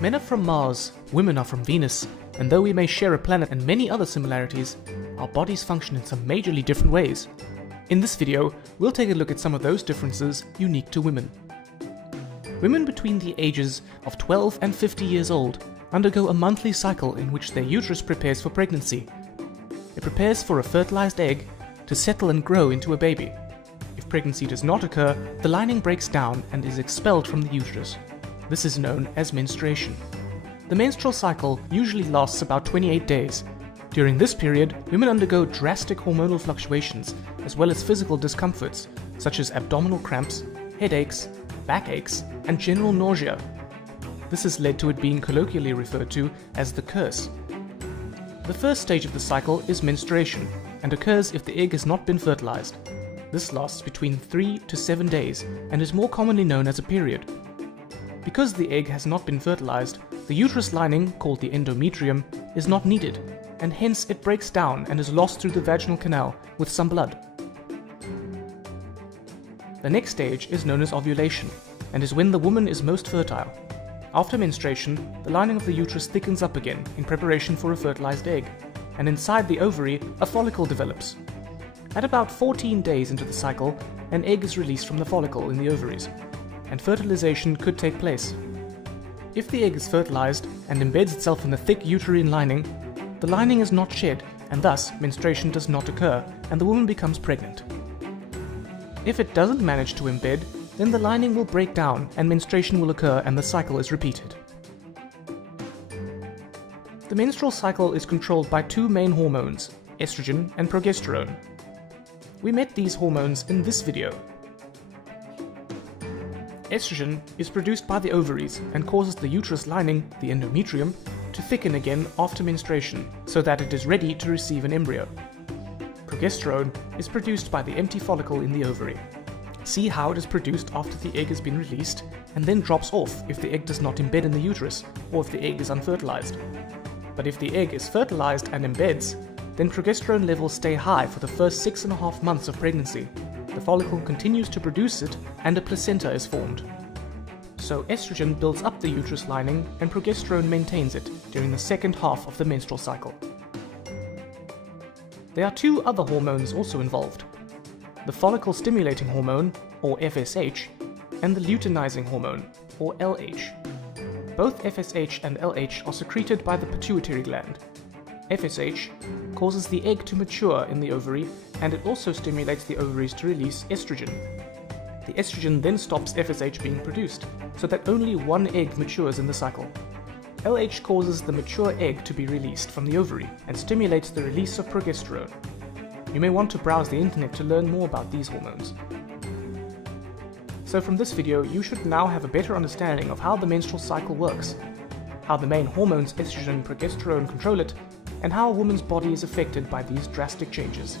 Men are from Mars, women are from Venus, and though we may share a planet and many other similarities, our bodies function in some majorly different ways. In this video, we'll take a look at some of those differences unique to women. Women between the ages of 12 and 50 years old undergo a monthly cycle in which their uterus prepares for pregnancy. It prepares for a fertilized egg to settle and grow into a baby. If pregnancy does not occur, the lining breaks down and is expelled from the uterus. This is known as menstruation. The menstrual cycle usually lasts about 28 days. During this period, women undergo drastic hormonal fluctuations as well as physical discomforts such as abdominal cramps, headaches, backaches, and general nausea. This has led to it being colloquially referred to as the curse. The first stage of the cycle is menstruation and occurs if the egg has not been fertilized. This lasts between 3 to 7 days and is more commonly known as a period. Because the egg has not been fertilized, the uterus lining, called the endometrium, is not needed, and hence it breaks down and is lost through the vaginal canal with some blood. The next stage is known as ovulation and is when the woman is most fertile. After menstruation, the lining of the uterus thickens up again in preparation for a fertilized egg, and inside the ovary, a follicle develops. At about 14 days into the cycle, an egg is released from the follicle in the ovaries, and fertilization could take place. If the egg is fertilized and embeds itself in the thick uterine lining, the lining is not shed, and thus menstruation does not occur, and the woman becomes pregnant. If it doesn't manage to embed, then the lining will break down and menstruation will occur and the cycle is repeated. The menstrual cycle is controlled by two main hormones, estrogen and progesterone. We met these hormones in this video. Estrogen is produced by the ovaries and causes the uterus lining, the endometrium, to thicken again after menstruation so that it is ready to receive an embryo. Progesterone is produced by the empty follicle in the ovary. See how it is produced after the egg has been released and then drops off if the egg does not embed in the uterus or if the egg is unfertilized. But if the egg is fertilized and embeds, then progesterone levels stay high for the first 6.5 months of pregnancy. The follicle continues to produce it and a placenta is formed. So estrogen builds up the uterus lining and progesterone maintains it during the second half of the menstrual cycle. There are two other hormones also involved: the follicle-stimulating hormone, or FSH, and the luteinizing hormone, or LH. Both FSH and LH are secreted by the pituitary gland. FSH causes the egg to mature in the ovary, and it also stimulates the ovaries to release estrogen. The estrogen then stops FSH being produced, so that only one egg matures in the cycle. LH causes the mature egg to be released from the ovary and stimulates the release of progesterone. You may want to browse the internet to learn more about these hormones. So from this video, you should now have a better understanding of how the menstrual cycle works, how the main hormones estrogen and progesterone control it, and how a woman's body is affected by these drastic changes.